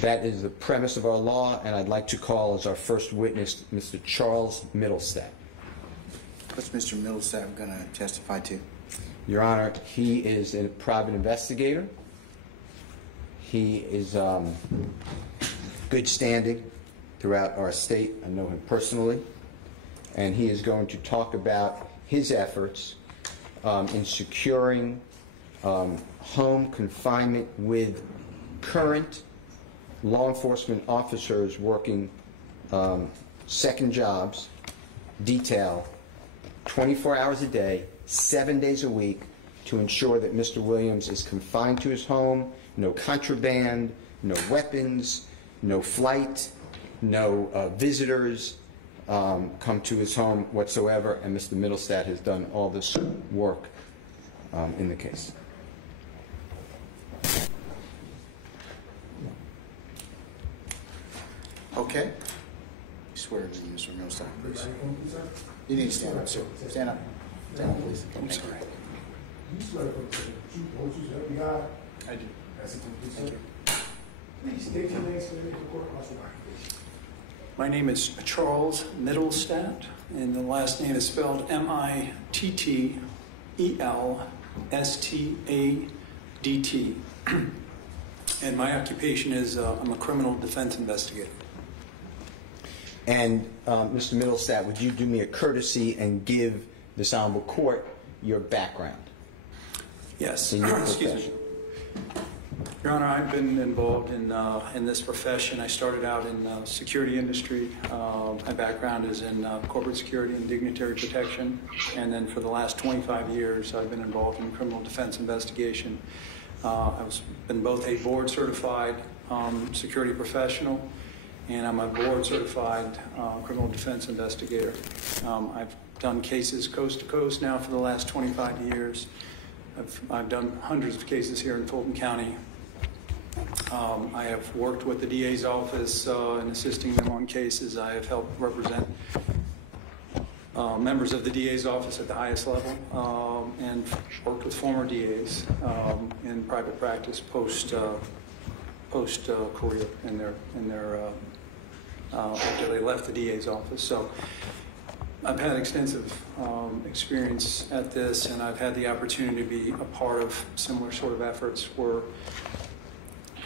That is the premise of our law, and I'd like to call as our first witness Mr. Charles Middlestat. What's Mr. Middlestat going to testify to? Your Honor, he is a private investigator. He is good standing throughout our state. I know him personally. And he is going to talk about his efforts in securing home confinement with current law enforcement officers working second jobs, detail, 24 hours a day, 7 days a week, to ensure that Mr. Williams is confined to his home, no contraband, no weapons, no flight, no visitors come to his home whatsoever, and Mr. Middlestat has done all this work in the case. Okay. Swear to you, Mr. Middlestat, please. You need to stand up, sir. Stand up. Stand up, please. I'm sorry. You swear to the FBI? I do. That's it. Thank you. Please state your name for the court. My name is Charles Middlestat, and the last name is spelled Mittelstadt. And my occupation is I'm a criminal defense investigator. And Mr. Middlestat, would you do me a courtesy and give this honorable court your background? Yes. In your Excuse me. Your Honor, I've been involved in this profession. I started out in the security industry. My background is in corporate security and dignitary protection. And then for the last 25 years, I've been involved in criminal defense investigation. I've been both a board certified security professional, and I'm a board certified criminal defense investigator. I've done cases coast to coast now for the last 25 years. I've done hundreds of cases here in Fulton County. I have worked with the DA's office in assisting them on cases. I have helped represent members of the DA's office at the highest level, and worked with former DAs in private practice post career in their after they left the DA's office. So I've had extensive experience at this, and I've had the opportunity to be a part of similar sort of efforts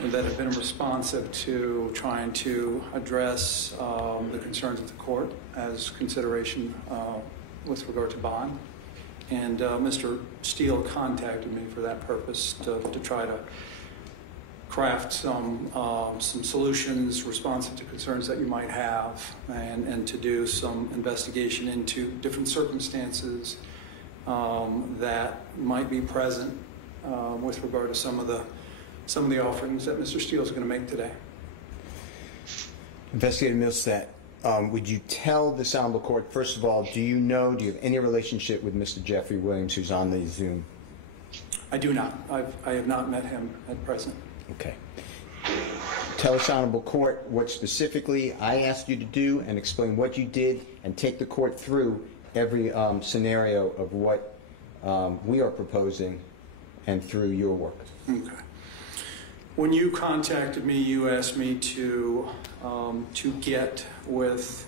that have been responsive to trying to address the concerns of the court as consideration with regard to bond. And Mr. Steele contacted me for that purpose to try to craft some solutions responsive to concerns that you might have, and to do some investigation into different circumstances that might be present with regard to some of the offerings that Mr. Steele is going to make today. Investigator Middlestat, would you tell this honorable court, first of all, do you have any relationship with Mr. Jeffrey Williams, who's on the Zoom? I do not. I have not met him at present. Okay. Tell this honorable court what specifically I asked you to do, and explain what you did, and take the court through every scenario of what we are proposing and through your work. Okay. When you contacted me, you asked me to get with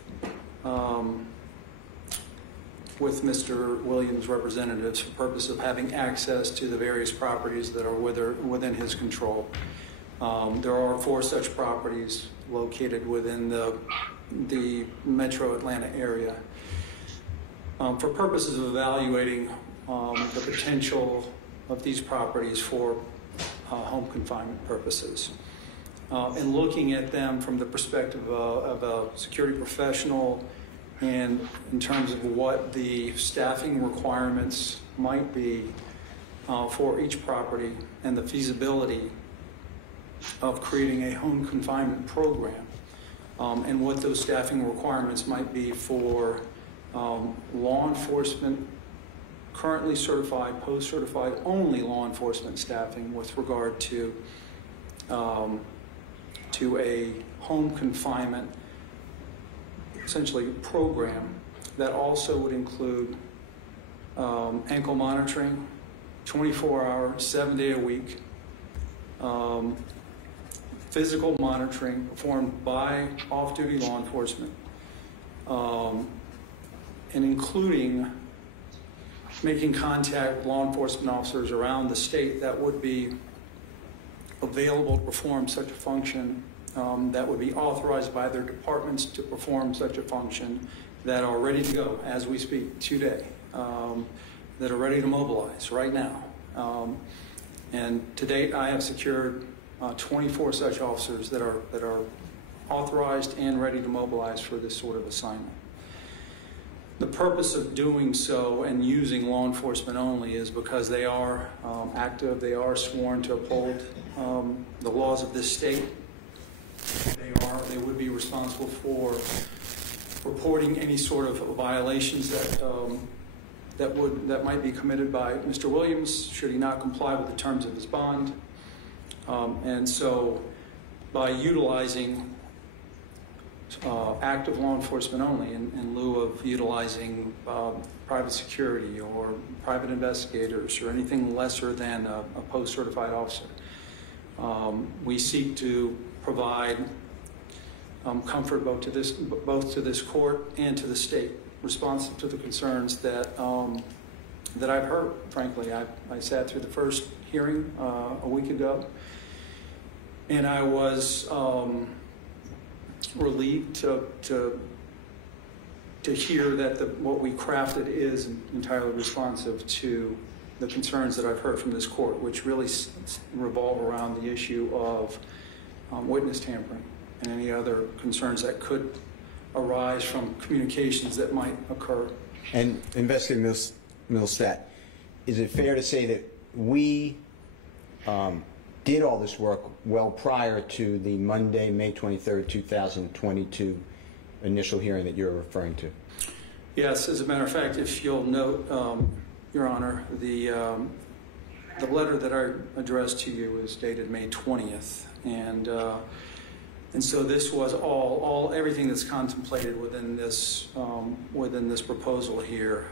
Mr. Williams' representatives for purpose of having access to the various properties that are within his control. There are 4 such properties located within the metro Atlanta area. For purposes of evaluating the potential of these properties for home confinement purposes, and looking at them from the perspective of a security professional, and in terms of what the staffing requirements might be for each property, and the feasibility of creating a home confinement program, and what those staffing requirements might be for law enforcement, currently certified, post-certified, only law enforcement staffing with regard to a home confinement, essentially program that also would include ankle monitoring, 24-hour, 7-day-a-week physical monitoring performed by off-duty law enforcement, and including making contact with law enforcement officers around the state that would be available to perform such a function, that would be authorized by their departments to perform such a function, that are ready to go as we speak today, that are ready to mobilize right now. And to date, I have secured 24 such officers that are authorized and ready to mobilize for this sort of assignment. The purpose of doing so and using law enforcement only is because they are active, they are sworn to uphold the laws of this state. They would be responsible for reporting any sort of violations that might be committed by Mr. Williams should he not comply with the terms of his bond. And so by utilizing active law enforcement only in lieu of utilizing private security or private investigators or anything lesser than a post-certified officer, we seek to provide comfort both to this court and to the state, responsive to the concerns that I've heard. Frankly, I sat through the first hearing a week ago, and I was relieved to hear that what we crafted is entirely responsive to the concerns that I've heard from this court, which really revolve around the issue of witness tampering and any other concerns that could arise from communications that might occur. And Investigator Milstat, is it fair to say that we did all this work well prior to the Monday, May 23rd, 2022 initial hearing that you're referring to? Yes, as a matter of fact, if you'll note, Your Honor, the letter that I addressed to you is dated May 20th, and so this was everything that's contemplated within this proposal here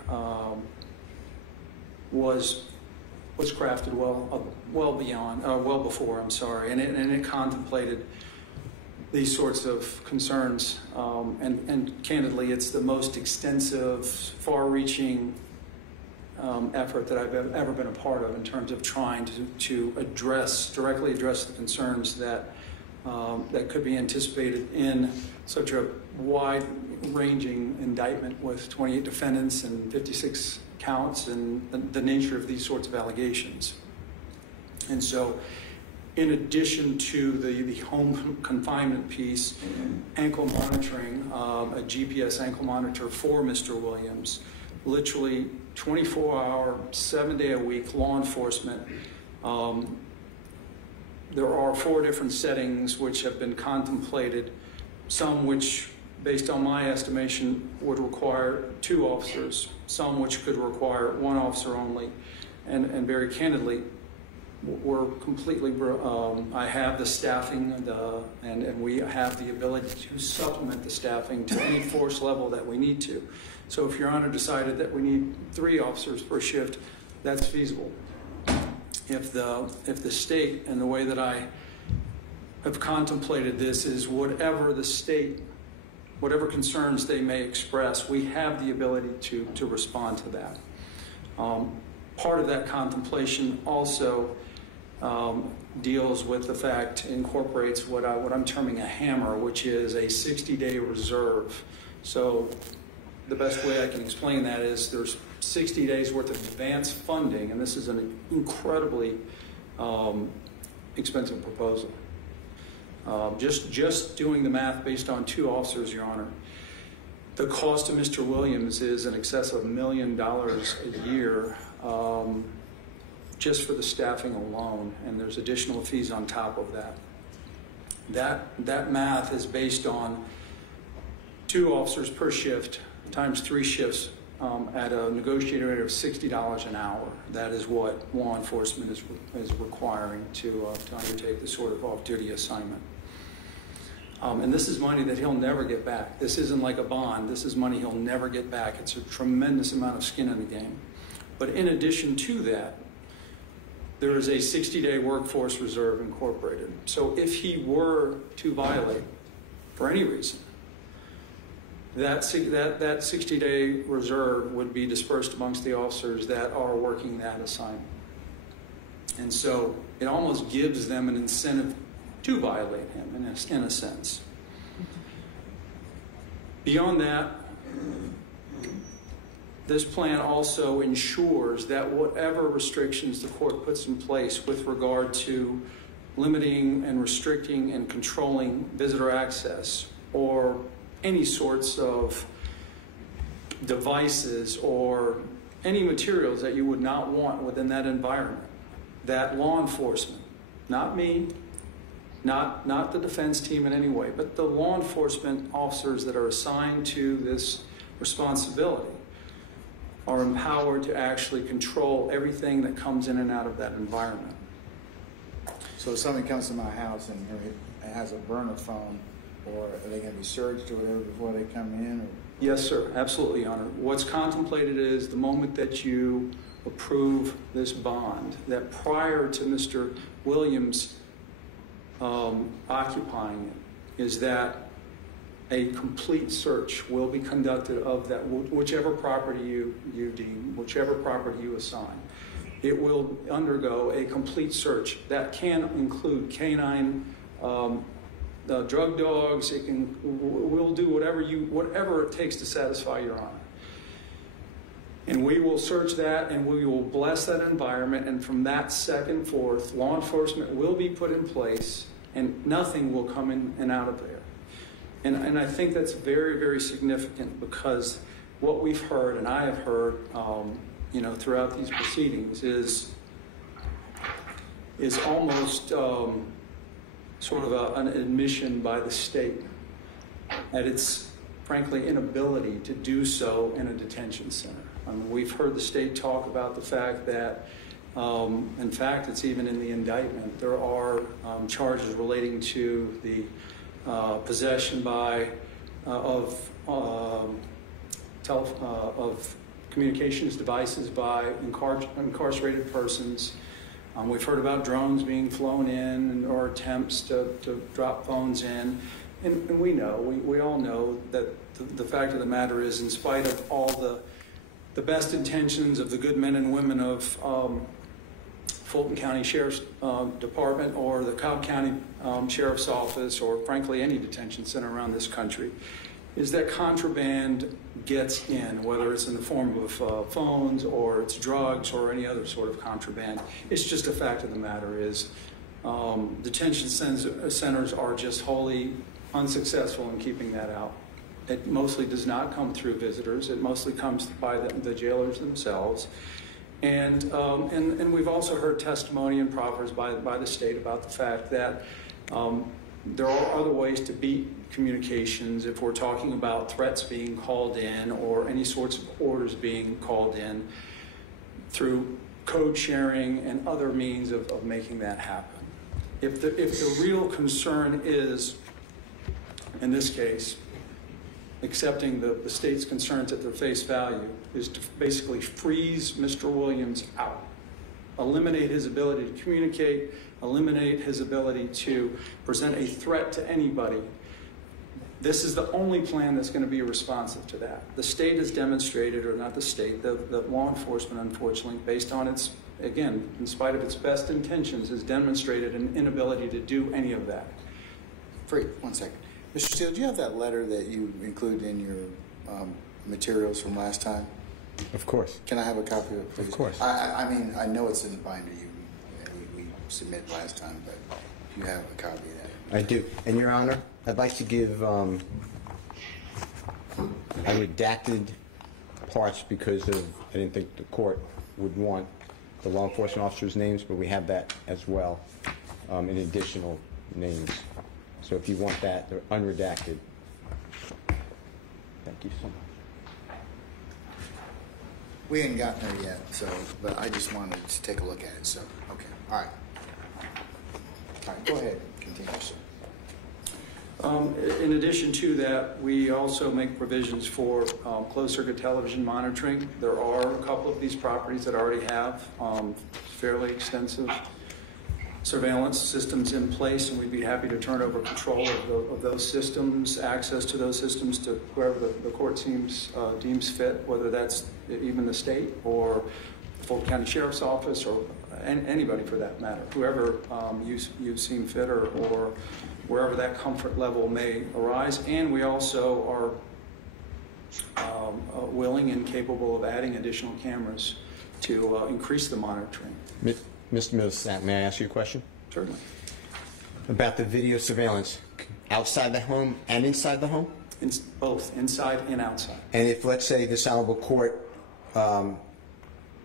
was crafted well before. I'm sorry, and it contemplated these sorts of concerns, and candidly, it's the most extensive, far-reaching effort that I've ever been a part of in terms of trying to directly address the concerns that could be anticipated in such a wide-ranging indictment with 28 defendants and 56 counts and the nature of these sorts of allegations. And so, in addition to the home confinement piece, ankle monitoring, a GPS ankle monitor for Mr. Williams, literally 24-hour, 7-day-a-week law enforcement. There are 4 different settings which have been contemplated, some which, based on my estimation, would require 2 officers, some which could require 1 officer only, and very candidly, we're completely, I have the staffing and we have the ability to supplement the staffing to any force level that we need to. So if Your Honor decided that we need 3 officers per shift, that's feasible. If the state, and the way that I have contemplated this is whatever the state, whatever concerns they may express, we have the ability to respond to that. Part of that contemplation also deals with the fact, incorporates what I'm terming a hammer, which is a 60-day reserve. So the best way I can explain that is there's 60 days worth of advance funding, and this is an incredibly expensive proposal. Just doing the math based on 2 officers, Your Honor, the cost to Mr. Williams is in excess of $1 million a year just for the staffing alone, and there's additional fees on top of that. That math is based on 2 officers per shift times 3 shifts at a negotiated rate of $60 an hour. That is what law enforcement is requiring to undertake this sort of off-duty assignment. And this is money that he'll never get back. This isn't like a bond. This is money he'll never get back. It's a tremendous amount of skin in the game. But in addition to that, there is a 60-day workforce reserve incorporated. So if he were to violate for any reason, that 60-day reserve would be dispersed amongst the officers that are working that assignment. And so it almost gives them an incentive to violate him in a sense. Beyond that, this plan also ensures that whatever restrictions the court puts in place with regard to limiting and restricting and controlling visitor access or any sorts of devices or any materials that you would not want within that environment, that law enforcement, not me, not the defense team in any way, but the law enforcement officers that are assigned to this responsibility are empowered to actually control everything that comes in and out of that environment. So if somebody comes to my house and has a burner phone, or are they going to be searched or whatever before they come in? Or? Yes, sir. Absolutely, Your Honor. What's contemplated is the moment that you approve this bond, that prior to Mr. Williams occupying it, is that a complete search will be conducted of that, whichever property you deem, whichever property you assign. It will undergo a complete search that can include canine drug dogs. We'll do whatever it takes to satisfy Your Honor. And we will search that and we will bless that environment, and from that second forth, law enforcement will be put in place and nothing will come in and out of there. And I think that's very, very significant, because what we've heard, and I have heard, throughout these proceedings, is almost sort of an admission by the state at its, frankly, inability to do so in a detention center. I mean, we've heard the state talk about the fact that, in fact, it's even in the indictment, there are charges relating to the possession of communications devices by incarcerated persons. We've heard about drones being flown in or attempts to drop phones in. And we all know that the fact of the matter is, in spite of all the best intentions of the good men and women of Fulton County Sheriff's Department or the Cobb County Sheriff's Office, or frankly any detention center around this country, is that contraband gets in, whether it's in the form of phones or it's drugs or any other sort of contraband. It's just a fact of the matter is detention centers are just wholly unsuccessful in keeping that out. It mostly does not come through visitors. It mostly comes by the jailers themselves. And we've also heard testimony and proffers by the state about the fact that there are other ways to beat communications if we're talking about threats being called in or any sorts of orders being called in, through code sharing and other means of making that happen. If the real concern is, in this case, accepting the state's concerns at their face value, is to basically freeze Mr. Williams out, eliminate his ability to communicate, eliminate his ability to present a threat to anybody. This is the only plan that's going to be responsive to that. The state has demonstrated, or not the state, the law enforcement, unfortunately, based on its, again, in spite of its best intentions, has demonstrated an inability to do any of that. Free, 1 second. Mr. Steele, do you have that letter that you included in your materials from last time? Of course. Can I have a copy of it, please? Of course. I mean, I know it's in the binder we submitted last time, but if you have a copy of that. I do. And, Your Honor, I'd like to give a redacted parts because I didn't think the court would want the law enforcement officers' names, but we have that as well in additional names. So if you want that, they're unredacted. Thank you so much. We ain't gotten there yet, but I just wanted to take a look at it, so, okay, all right. All right, go ahead, continue, sir. In addition to that, we also make provisions for closed-circuit television monitoring. There are a couple of these properties that already have fairly extensive surveillance systems in place, and we'd be happy to turn over control of those systems, access to those systems to whoever the court deems fit, whether that's even the state or the Fulton County Sheriff's Office or anybody for that matter, whoever you seem fit or wherever that comfort level may arise. And we also are willing and capable of adding additional cameras to increase the monitoring. Mr. Millsap, may I ask you a question? Certainly. About the video surveillance, outside the home and inside the home? Both inside and outside. And if, let's say, this honorable court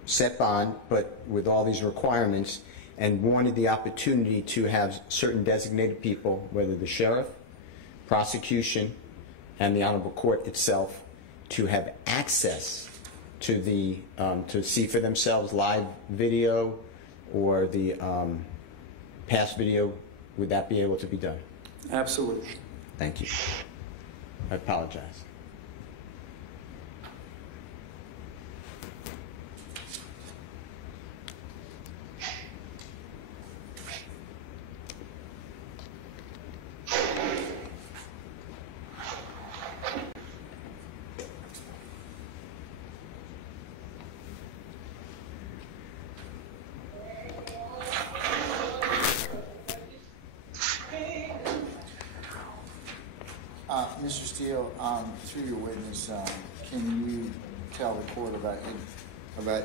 set bond, but with all these requirements, and wanted the opportunity to have certain designated people, whether the sheriff, prosecution, and the honorable court itself, to have access to the to see for themselves live video or the past video, would that be able to be done? Absolutely. Thank you. I apologize. Mr. Steele, through your witness, can you tell the court about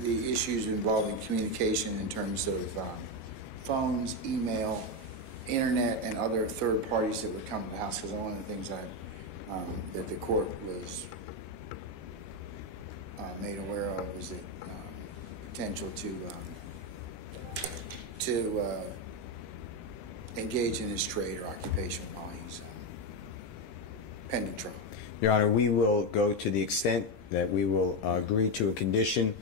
the issues involving communication in terms of phones, email, internet, and other third parties that would come to the house? Because one of the things that the court was made aware of was the potential to engage in his trade or occupation while he's pending trial. Your Honor, we will go to the extent that we will agree to a condition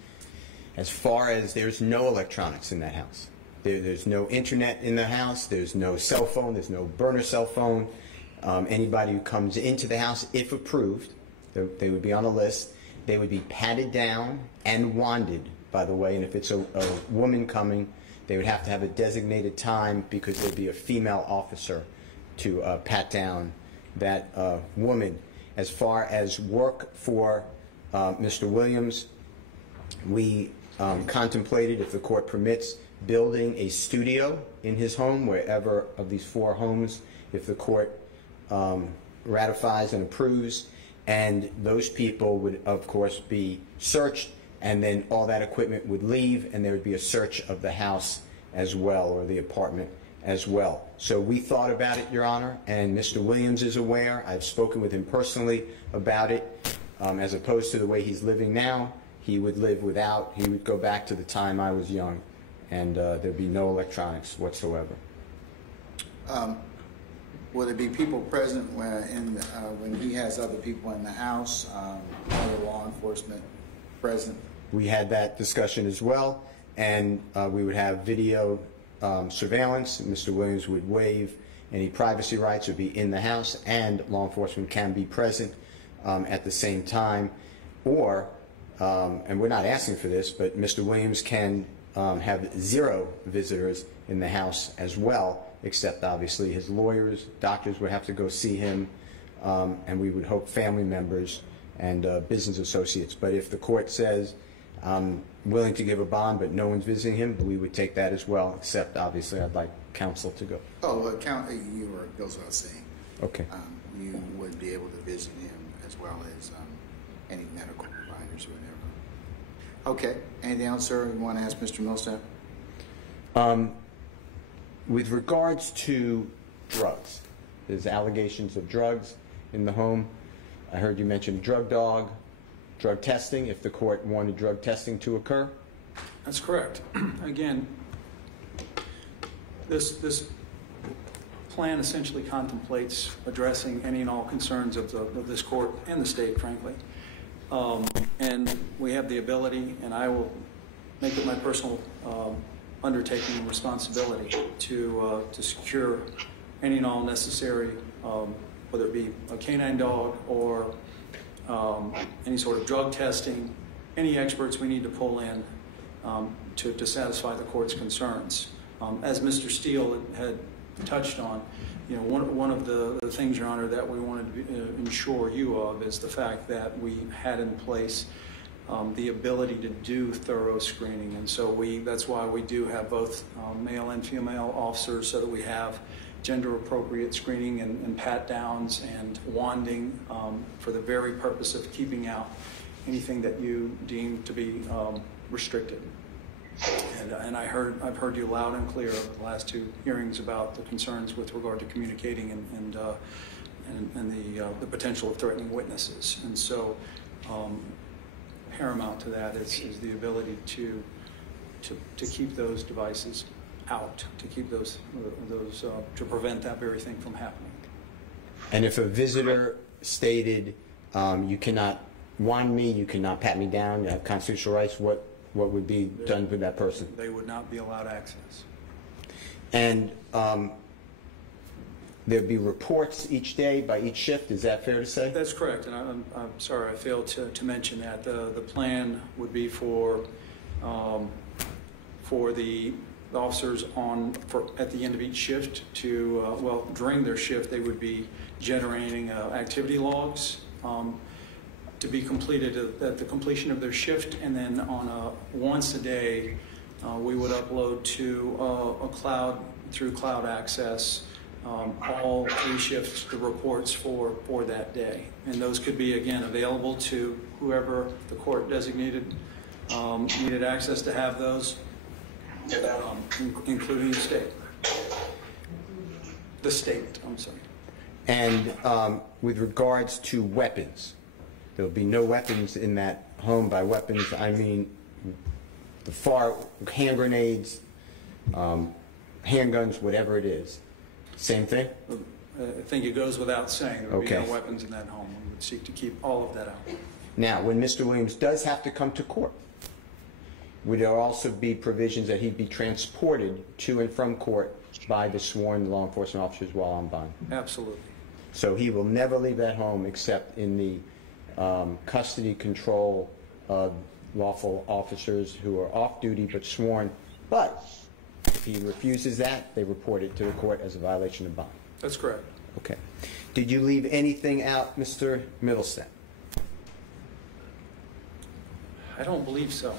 as far as there's no electronics in that house. There's no internet in the house, there's no cell phone, there's no burner cell phone. Anybody who comes into the house, if approved, they would be on a list. They would be patted down and wanded, by the way, and if it's a woman coming, they would have to have a designated time because there'd be a female officer to pat down that woman. As far as work for Mr. Williams, we contemplated, if the court permits, building a studio in his home, wherever of these 4 homes, if the court ratifies and approves, and those people would, of course, be searched, and then all that equipment would leave, and there would be a search of the house as well, or the apartment as well. So we thought about it, Your Honor, and Mr. Williams is aware. I've spoken with him personally about it. As opposed to the way he's living now, he would live without, he would go back to the time I was young, and there'd be no electronics whatsoever. Will there be people present when he has other people in the house, other law enforcement present? We had that discussion as well, and we would have video surveillance. Mr. Williams would waive any privacy rights, would be in the house, and law enforcement can be present at the same time. Or, and we're not asking for this, but Mr. Williams can have 0 visitors in the house as well, except obviously his lawyers, doctors would have to go see him, and we would hope family members and business associates. But if the court says, I'm willing to give a bond, but no one's visiting him, we would take that as well, except obviously I'd like counsel to go. Oh, you were, goes without saying. Okay. You would be able to visit him as well as any medical providers or whatever. Okay. Anything else, sir, you want to ask Mr. Millsap? With regards to drugs, there's allegations of drugs in the home. I heard you mention drug dog, drug testing, if the court wanted drug testing to occur. That's correct. Again, this plan essentially contemplates addressing any and all concerns of this court and the state, frankly. And we have the ability, and I will make it my personal undertaking and responsibility to secure any and all necessary, whether it be a canine dog or any sort of drug testing, any experts we need to pull in to satisfy the court's concerns. As Mr. Steele had touched on, you know, one of the things, Your Honor, that we wanted to ensure you of is the fact that we had in place the ability to do thorough screening, and so that's why we do have both male and female officers, so that we have gender-appropriate screening and pat-downs and wanding for the very purpose of keeping out anything that you deem to be restricted. And I've heard you loud and clear over the last 2 hearings about the concerns with regard to communicating and the potential of threatening witnesses. And so paramount to that is the ability to keep those devices out, to keep those to prevent that very thing from happening. And if a visitor stated, you cannot wand me, you cannot pat me down, you have constitutional rights, what would be done with that person? They would not be allowed access. And there'd be reports each day by each shift, is that fair to say? That's correct, and I'm sorry I failed to mention that. The plan would be for the officers at the end of each shift to, well, during their shift, they would be generating activity logs to be completed at the completion of their shift, and then on once a day, we would upload to a cloud, through cloud access, all 3 shifts, the reports for that day. And those could be, again, available to whoever the court designated needed access to have those, including the state. The state, I'm sorry. And with regards to weapons, there will be no weapons in that home. By weapons, I mean hand grenades, handguns, whatever it is. Same thing? I think it goes without saying there would be no weapons in that home. We would seek to keep all of that out. Now, when Mr. Williams does have to come to court, would there also be provisions that he'd be transported to and from court by the sworn law enforcement officers while on bond? Absolutely. So he will never leave that home except in the custody control of lawful officers who are off duty but sworn. But if he refuses that, they report it to the court as a violation of bond. That's correct. Okay. Did you leave anything out, Mr. Middlestead? I don't believe so.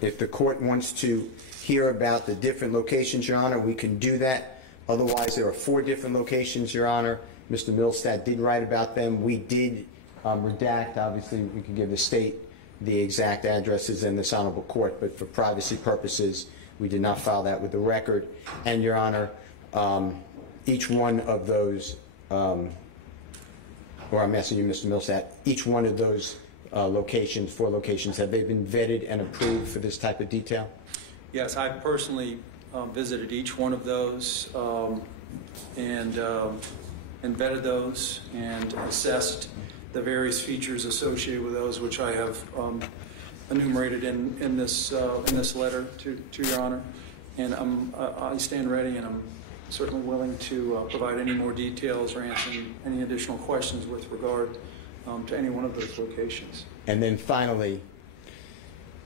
If the court wants to hear about the different locations, Your Honor, we can do that. Otherwise, there are 4 different locations, Your Honor. Mr. Middlestead did write about them. We did redact. Obviously, we could give the state the exact addresses in this honorable court, but for privacy purposes, we did not file that with the record. And, Your Honor, each one of those, or I'm asking you, Mr. Middlestead, each one of those locations, 4 locations, have they been vetted and approved for this type of detail? Yes, I personally visited each one of those and vetted those and assessed the various features associated with those, which I have enumerated in this letter to Your Honor. And I stand ready, and I'm certainly willing to provide any more details or answer any additional questions with regard to any one of those locations. And then finally,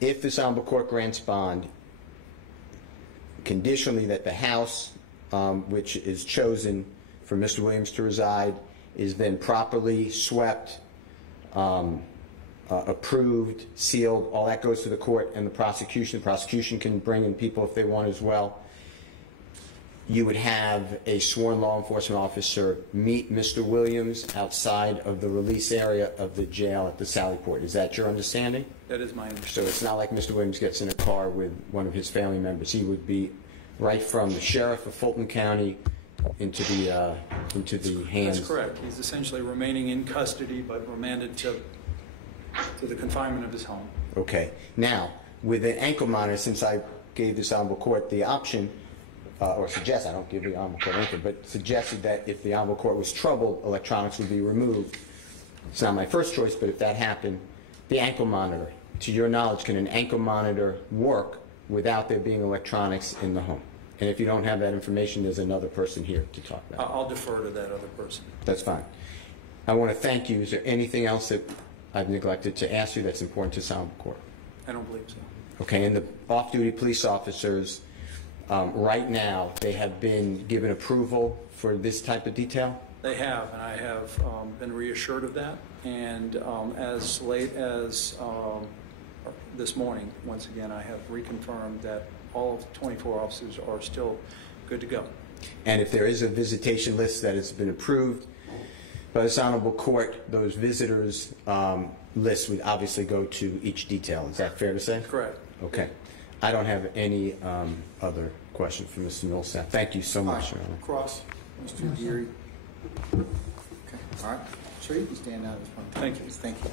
if this honorable court grants bond, conditionally that the house which is chosen for Mr. Williams to reside is then properly swept, approved, sealed, all that goes to the court and the prosecution. The prosecution can bring in people if they want as well. You would have a sworn law enforcement officer meet Mr. Williams outside of the release area of the jail at the Sally Port. Is that your understanding? That is my understanding. So it's not like Mr. Williams gets in a car with one of his family members. He would be right from the sheriff of Fulton County into the hands. That's correct. He's essentially remaining in custody, but remanded to the confinement of his home. Okay. Now, with an ankle monitor, since I gave this honorable court the option, or suggest, I don't give the honorable court anything, but suggested that if the honorable court was troubled, electronics would be removed. It's not my first choice, but if that happened, the ankle monitor, to your knowledge, can an ankle monitor work without there being electronics in the home? And if you don't have that information, there's another person here to talk about it. I'll defer to that other person. That's fine. I want to thank you. Is there anything else that I've neglected to ask you that's important to sound court? I don't believe so. Okay, and the off-duty police officers, right now, they have been given approval for this type of detail? They have, and I have been reassured of that. And as late as this morning, once again, I have reconfirmed that all of the 24 officers are still good to go. And if there is a visitation list that has been approved by this honorable court, those visitors lists would obviously go to each detail. Is that fair to say? Correct. Okay. I don't have any other question for Mr. Millsap. Thank you so much, Your Honor. Cross, Mr. Geary. Okay, all right. Sure, you can stand out as one. Thank you. Thank you.